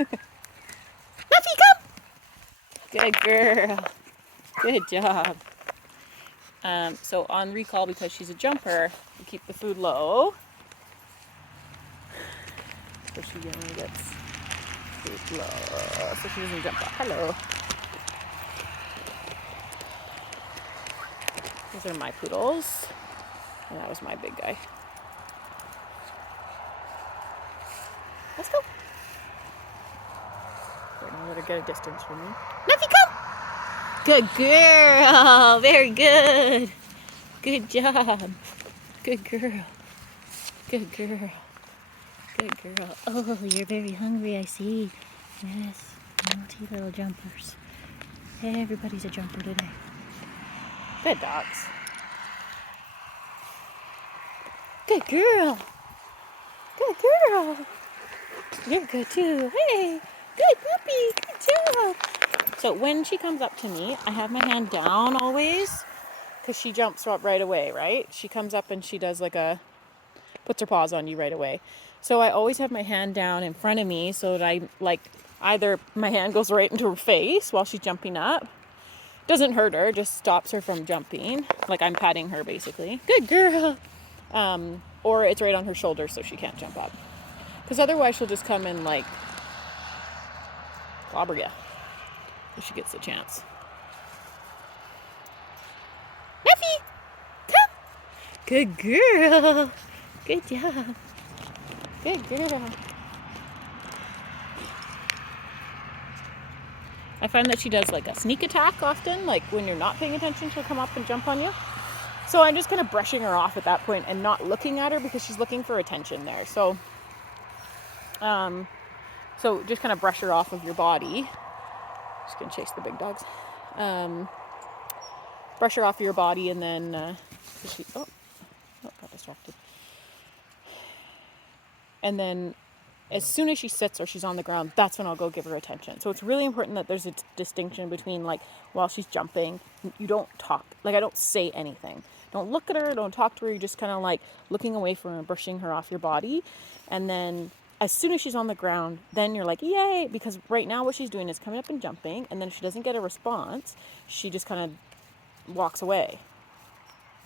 Knuffy, come! Good girl. Good job. So on recall, because she's a jumper, we keep the food low. So she only gets food low, so she doesn't jump up. Hello. Those are my poodles. And that was my big guy. Let's go. We're gonna let her get a distance from me. Knuffy, come! Good girl. Very good. Good job. Good girl. Good girl. Good girl. Oh, you're very hungry, I see. Yes, naughty little jumpers. Everybody's a jumper today. Good dogs. Good girl. Good girl. You're good too. Hey, good puppy. Good job. So when she comes up to me, I have my hand down always, because she jumps up right away, right? She comes up and she does puts her paws on you right away. So I always have my hand down in front of me so that either my hand goes right into her face while she's jumping up. Doesn't hurt her, just stops her from jumping. Like I'm patting her basically. Good girl. Or it's right on her shoulder so she can't jump up. Because otherwise she'll just come and clobber you if she gets the chance. Knuffy, come. Good girl. Good job. Good girl. I find that she does a sneak attack often, when you're not paying attention, she'll come up and jump on you. So I'm just kind of brushing her off at that point and not looking at her because she's looking for attention there. So just kind of brush her off of your body. Just gonna chase the big dogs. Brush her off your body and then got distracted. And then as soon as she sits or she's on the ground, that's when I'll go give her attention. So it's really important that there's a distinction between while she's jumping, you don't talk. I don't say anything. Don't look at her, don't talk to her. You're just kind of looking away from her and brushing her off your body. And then as soon as she's on the ground, then you're like, yay, because right now what she's doing is coming up and jumping. And then if she doesn't get a response, she just kind of walks away.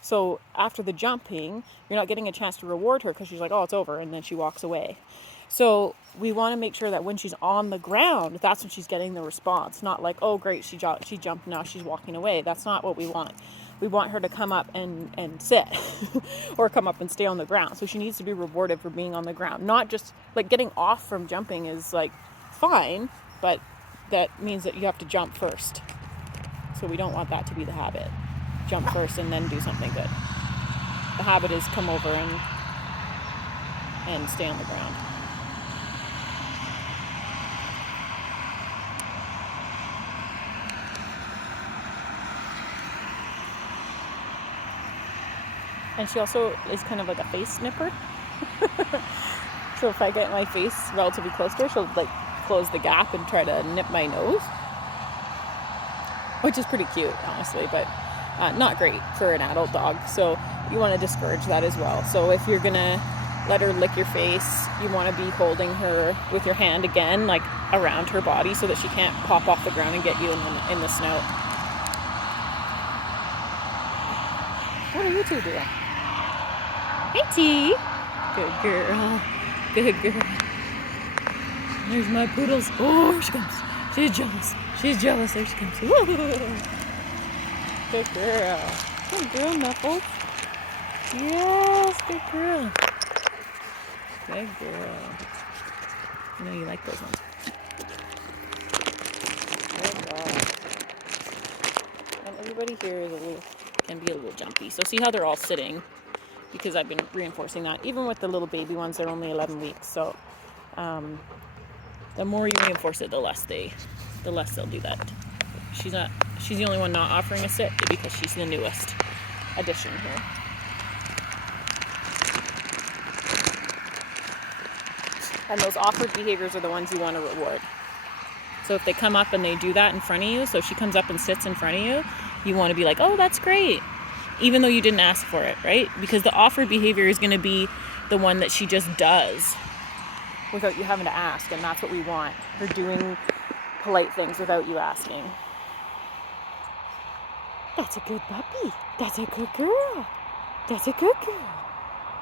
So after the jumping, you're not getting a chance to reward her because she's like, oh, it's over. And then she walks away. So we want to make sure that when she's on the ground, that's when she's getting the response. Not oh, great, she jumped, now she's walking away. That's not what we want. We want her to come up and sit or come up and stay on the ground. So she needs to be rewarded for being on the ground. Not just getting off from jumping is fine, but that means that you have to jump first. So we don't want that to be the habit. Jump first and then do something good. The habit is come over and stay on the ground. And she also is kind of like a face snipper. So if I get my face relatively close to her, she'll close the gap and try to nip my nose. Which is pretty cute, honestly, but not great for an adult dog. So you want to discourage that as well. So if you're going to let her lick your face, you want to be holding her with your hand again, around her body so that she can't pop off the ground and get you in the snout. What are you two doing? Hey, T. Good girl. Good girl. There's my poodles. Oh, here she comes. She's jealous. She's jealous. There she comes. Woo! Good girl. Good girl, Knuffel. Yes, good girl. Good girl. I know you like those ones. Good dog. And everybody here can be a little jumpy. So see how they're all sitting? Because I've been reinforcing that. Even with the little baby ones, they're only 11 weeks. So the more you reinforce it, the less they'll do that. She's the only one not offering a sit because she's the newest addition here. And those offered behaviors are the ones you want to reward. So if they come up and they do that in front of you, so she comes up and sits in front of you, you want to be like, oh, that's great. Even though you didn't ask for it, right? Because the offered behavior is going to be the one that she just does, without you having to ask, and that's what we want. They're doing polite things without you asking. That's a good puppy. That's a good girl. That's a good girl.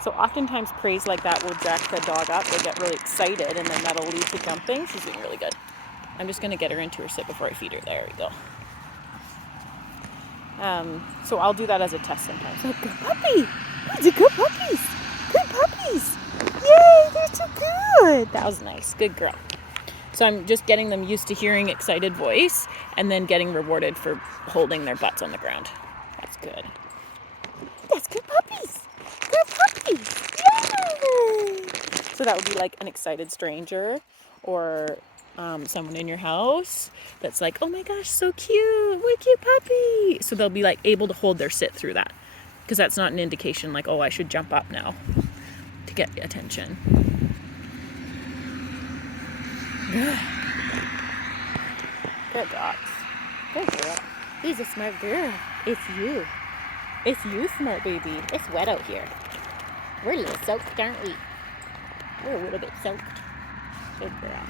So oftentimes praise like that will jack the dog up. They get really excited, and then that'll lead to jumping. She's doing really good. I'm just going to get her into her sit before I feed her. There we go. So I'll do that as a test sometimes. Oh, good puppy. These are good puppies. Good puppies. Yay, they're so good. That was nice. Good girl. So I'm just getting them used to hearing excited voice and then getting rewarded for holding their butts on the ground. That's good. That's good puppies. Good puppies. Yay! So that would be like an excited stranger or someone in your house that's like, oh my gosh, so cute. What a cute puppy. So they'll be like able to hold their sit through that. Because that's not an indication like, oh, I should jump up now to get attention. Good dogs. Good girl. He's a smart girl. It's you. It's you, smart baby. It's wet out here. We're a little soaked, aren't we? We're a little bit soaked. Good girl.